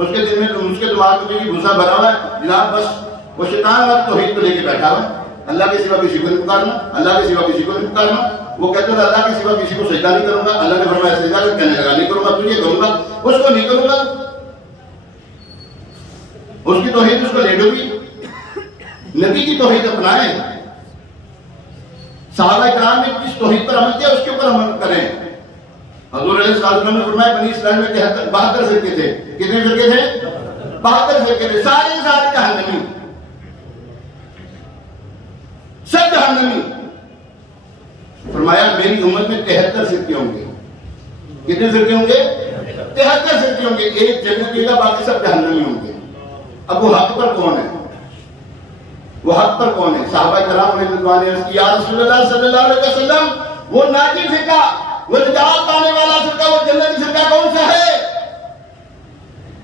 اس کے دل میں اس کے دماغ میں بھی غصہ بھرا ہوا ہے جناب، بس وہ شیطان اور توحید کو لے کے بیٹھا ہوا ہے، اللہ کے سوا کسی کو نہیں پکارنا، اللہ کے سوا کسی کو نہیں پکارنا۔ وہ کہتے ہیں اللہ کے سوا کسی کو سجدہ نہیں کروں گا، اللہ نے فرمایا سجدہ کر، کہنے لگا نہیں کروں گا، تجھے کروں گا، اس کو نہیں کروں گا، اس کی توحید اس کو لے ڈوبی۔ نبی کی توحید اپنائیں، صحابہ کرام نے جس توحید پر عمل کیا اس کے اوپر عمل کریں۔ حضور علیہ السلام نے فرمایا بنی اسرائیل میں 72 فرقے تھے، کتنے فرقے تھے؟ 72 فرقے تھے، سارے جہنمی، سب جہنمی۔ فرمایا میری امت میں 73 فرقے ہوں گے، کتنے فرقے ہوں گے؟ 73 فرقے ہوں گے، ایک جنتی ہوگا، باقی سب جہنمی ہوں گے۔ اب وہ حق پر کون ہے؟ وہ حق پر کون ہے؟ صحابہ کرام نے رضوان عرض کی یا رسول اللہ صلی اللہ علیہ وسلم، وہ ناجی فرقہ، وہ نجات پانے والا فرقہ، وہ جنتی فرقہ کون سا ہے؟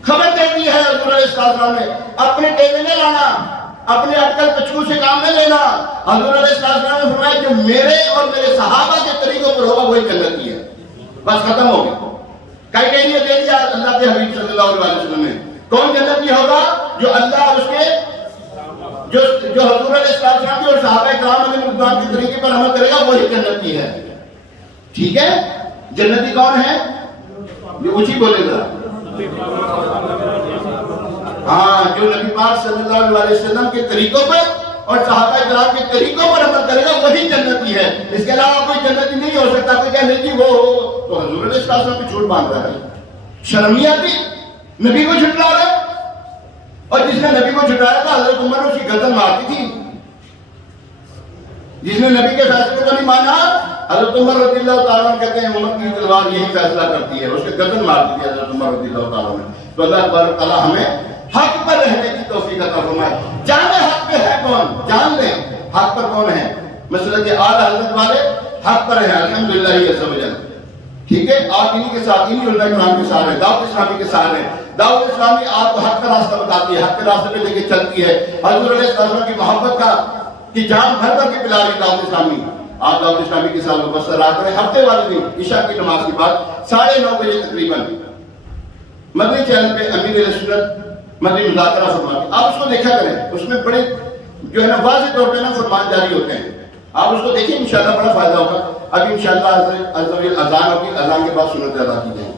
خبر دے دی ہے حضور علیہ السلام نے، اپنے ٹیبل نہ لانا، اپنے اٹکل پچھو سے کام نہ لینا۔ حضور علیہ السلام نے فرمایا جو میرے اور میرے صحابہ کے طریقوں پر ہوگا وہی جنتی ہے، بس ختم ہو گیا۔ کئی دے دیا اللہ کے حبیب صلی اللہ علیہ وسلم نے، کون جنتی ہوگا؟ جو اللہ اور اس کے جو حضور علیہ السلام کے اور صحابہ کرام علیہ رضوان کے طریقے پر عمل کرے گا وہی جنتی ہے۔ ٹھیک ہے؟ جنتی کون ہے؟ یہ اونچی بولے گا، ہاں جو نبی پاک صلی اللہ علیہ وسلم کے طریقوں پر اور صحابہ کرام کے طریقوں پر عمل کرے گا وہی جنتی ہے، اس کے علاوہ کوئی جنتی نہیں ہو سکتا۔ کوئی کہے نہیں جی وہ تو حضور علیہ السلام پہ جھوٹ باندھ رہا ہے، شرم نہیں آتی؟ نبی کو جھٹلا رہا ہے، اور جس نے نبی کو جھٹلایا تھا حضرت عمر نے اس کی گردن مار دی تھی۔ جس نے نبی کے فیصلے کو نہیں مانا حضرت عمر رضی اللہ تعالیٰ عنہ کہتے ہیں عمر کی تلوار یہی فیصلہ کرتی ہے، اس کے گردن مار دی تھی حضرت عمر رضی اللہ تعالیٰ عنہ۔ تو اللہ تبارک تعالیٰ ہمیں حق پر رہنے کی توفیق عطا فرمائے۔ جانے حق پہ ہے کون، جان لیں حق پر کون ہے۔ مسلک اعلی حضرت والے حق پر ہیں الحمدللہ عز و جل، ٹھیک ہے؟ آپ انہی کے ساتھ، انہی علماء کرام کے ساتھ ہیں، دعوت اسلامی کے ساتھ ہیں۔ دعوت اسلامی آپ کو حق کا راستہ بتاتی ہے، حق کے راستے پہ لے کے چلتی ہے۔ حضور علیہ السلام کی محبت کی جام بھر کر کے پلا رہی دعوت اسلامی۔ آپ دعوت اسلامی کے ساتھ مبصر رہا کریں۔ ہفتے والے دن عشاء کی نماز کے بعد 9:30 بجے تقریباً مدنی چینل پہ امیر سنت مدنی مذاکرہ فرمان، آپ اس کو دیکھا کریں، اس میں بڑے جو ہے نا واضح طور پہ نا فرمان جاری ہوتے ہیں، آپ اس کو دیکھیں انشاءاللہ بڑا فائدہ ہوگا۔ ابھی انشاءاللہ اذان ہوگی، اذان کے بعد سنت ادا کی جائیں۔